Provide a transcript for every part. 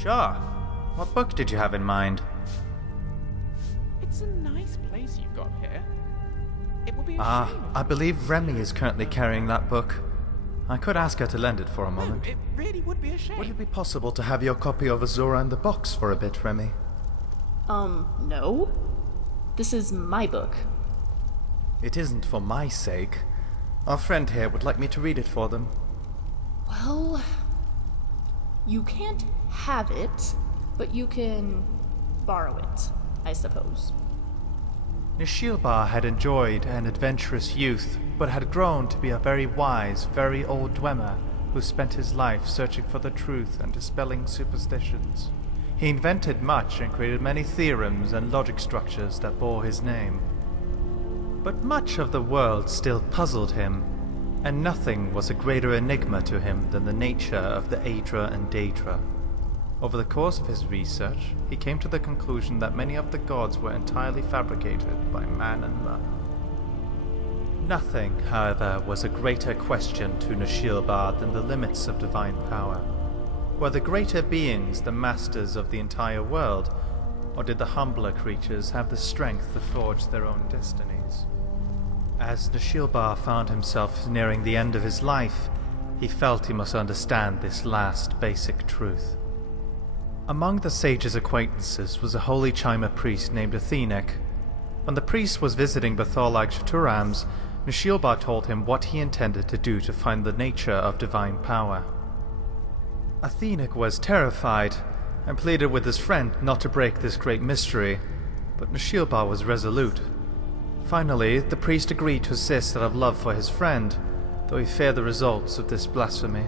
Sure. What book did you have in mind? It's a nice place you've got here. It would be a shame. I believe Remy is currently carrying that book. I could ask her to lend it for a moment. No, it really would be a shame. Would it be possible to have your copy of Azura in the box for a bit, Remy? No. This is my book. It isn't for my sake. Our friend here would like me to read it for them. Well, you can't have it, but you can borrow it, I suppose. Nishilba had enjoyed an adventurous youth, but had grown to be a very wise, very old Dwemer who spent his life searching for the truth and dispelling superstitions. He invented much and created many theorems and logic structures that bore his name. But much of the world still puzzled him, and nothing was a greater enigma to him than the nature of the Aedra and Daedra. Over the course of his research, he came to the conclusion that many of the gods were entirely fabricated by man and Mer. Nothing, however, was a greater question to Nishilba than the limits of divine power. Were the greater beings the masters of the entire world, or did the humbler creatures have the strength to forge their own destinies? As Nishilba found himself nearing the end of his life, he felt he must understand this last basic truth. Among the sage's acquaintances was a holy Chima priest named Athenek. When the priest was visiting Betholag Shaturams, Nishilba told him what he intended to do to find the nature of divine power. Athenek was terrified and pleaded with his friend not to break this great mystery, but Nishilba was resolute. Finally, the priest agreed to assist out of love for his friend, though he feared the results of this blasphemy.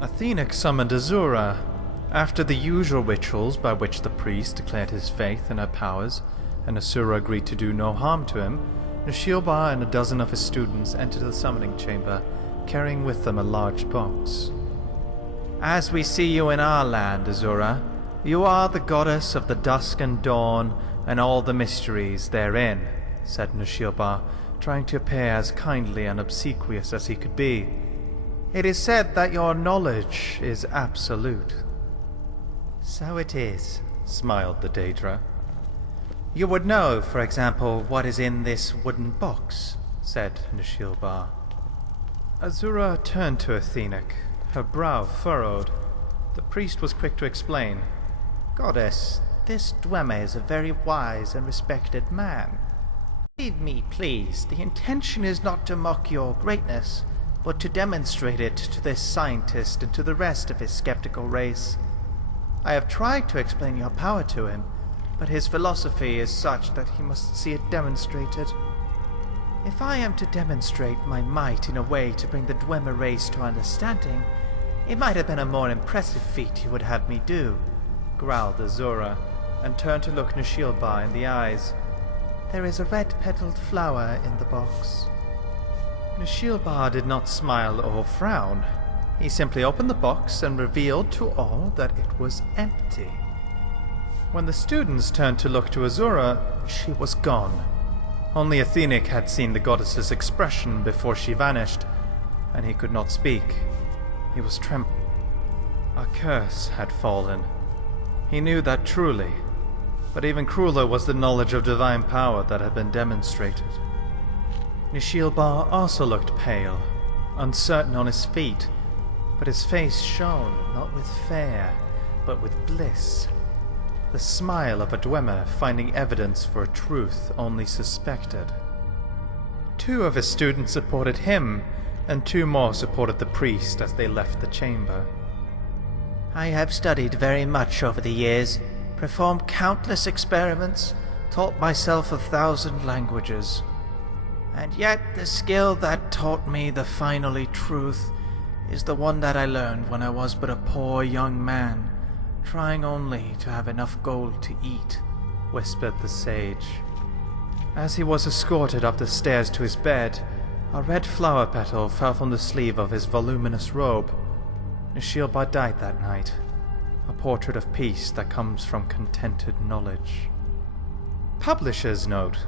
Athenek summoned Azura. After the usual rituals by which the priest declared his faith in her powers, and Azura agreed to do no harm to him, Nishilba and a dozen of his students entered the summoning chamber, carrying with them a large box. As we see you in our land, Azura, you are the goddess of the dusk and dawn and all the mysteries therein, said Nishilba, trying to appear as kindly and obsequious as he could be. It is said that your knowledge is absolute. So it is, smiled the Daedra. You would know, for example, what is in this wooden box, said Nishilba. Azura turned to Athenek, her brow furrowed. The priest was quick to explain. Goddess, this Dwemer is a very wise and respected man. Believe me, please, the intention is not to mock your greatness, but to demonstrate it to this scientist and to the rest of his skeptical race. I have tried to explain your power to him, but his philosophy is such that he must see it demonstrated. If I am to demonstrate my might in a way to bring the Dwemer race to understanding, it might have been a more impressive feat you would have me do, growled Azura, and turned to look Nishilba in the eyes. There is a red-petaled flower in the box. Nishilba did not smile or frown. He simply opened the box and revealed to all that it was empty. When the students turned to look to Azura, she was gone. Only Athenek had seen the goddess's expression before she vanished, and he could not speak. He was trembling. A curse had fallen. He knew that truly, but even crueler was the knowledge of divine power that had been demonstrated. Nishilba also looked pale, uncertain on his feet, but his face shone not with fear, but with bliss. The smile of a Dwemer finding evidence for a truth only suspected. 2 of his students supported him, and 2 more supported the priest as they left the chamber. I have studied very much over the years, performed countless experiments, taught myself 1,000 languages. And yet the skill that taught me the finally truth is the one that I learned when I was but a poor young man, trying only to have enough gold to eat, whispered the sage. As he was escorted up the stairs to his bed, a red flower petal fell from the sleeve of his voluminous robe. Nishilba died that night, a portrait of peace that comes from contented knowledge. Publisher's note.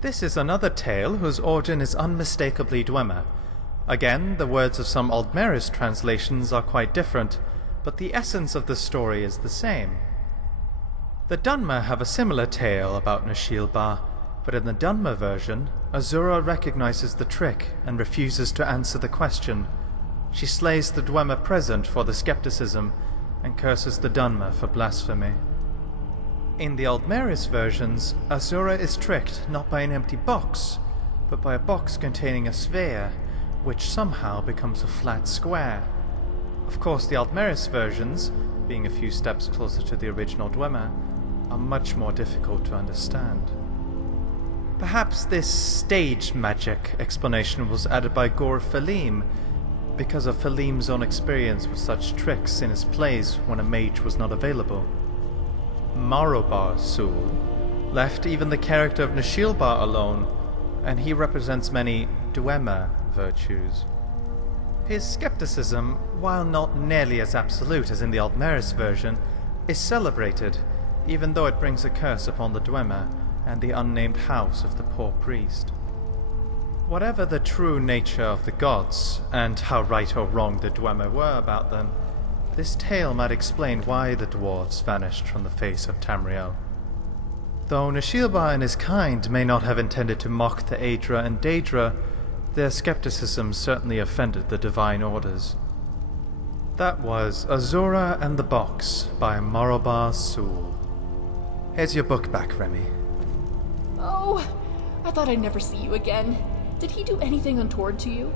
This is another tale whose origin is unmistakably Dwemer. Again, the words of some Aldmeris translations are quite different, but the essence of the story is the same. The Dunmer have a similar tale about Nashilba, but in the Dunmer version, Azura recognizes the trick and refuses to answer the question. She slays the Dwemer present for the skepticism and curses the Dunmer for blasphemy. In the Aldmeris versions, Azura is tricked not by an empty box, but by a box containing a sphere, which somehow becomes a flat square. Of course, the Aldmeris versions, being a few steps closer to the original Dwemer, are much more difficult to understand. Perhaps this stage magic explanation was added by Gore Falim, because of Falim's own experience with such tricks in his plays when a mage was not available. Marobar Sul left even the character of Nashilba alone, and he represents many Dwemer virtues. His skepticism, while not nearly as absolute as in the Aldmeris version, is celebrated, even though it brings a curse upon the Dwemer and the unnamed house of the poor priest. Whatever the true nature of the gods, and how right or wrong the Dwemer were about them, this tale might explain why the dwarves vanished from the face of Tamriel. Though Nashilba and his kind may not have intended to mock the Aedra and Daedra, their skepticism certainly offended the divine orders. That was Azura and the Box by Marobar Sul. Here's your book back, Remy. Oh, I thought I'd never see you again. Did he do anything untoward to you?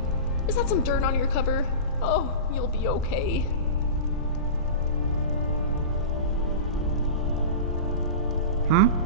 Is that some dirt on your cover? Oh, you'll be okay. Hmm?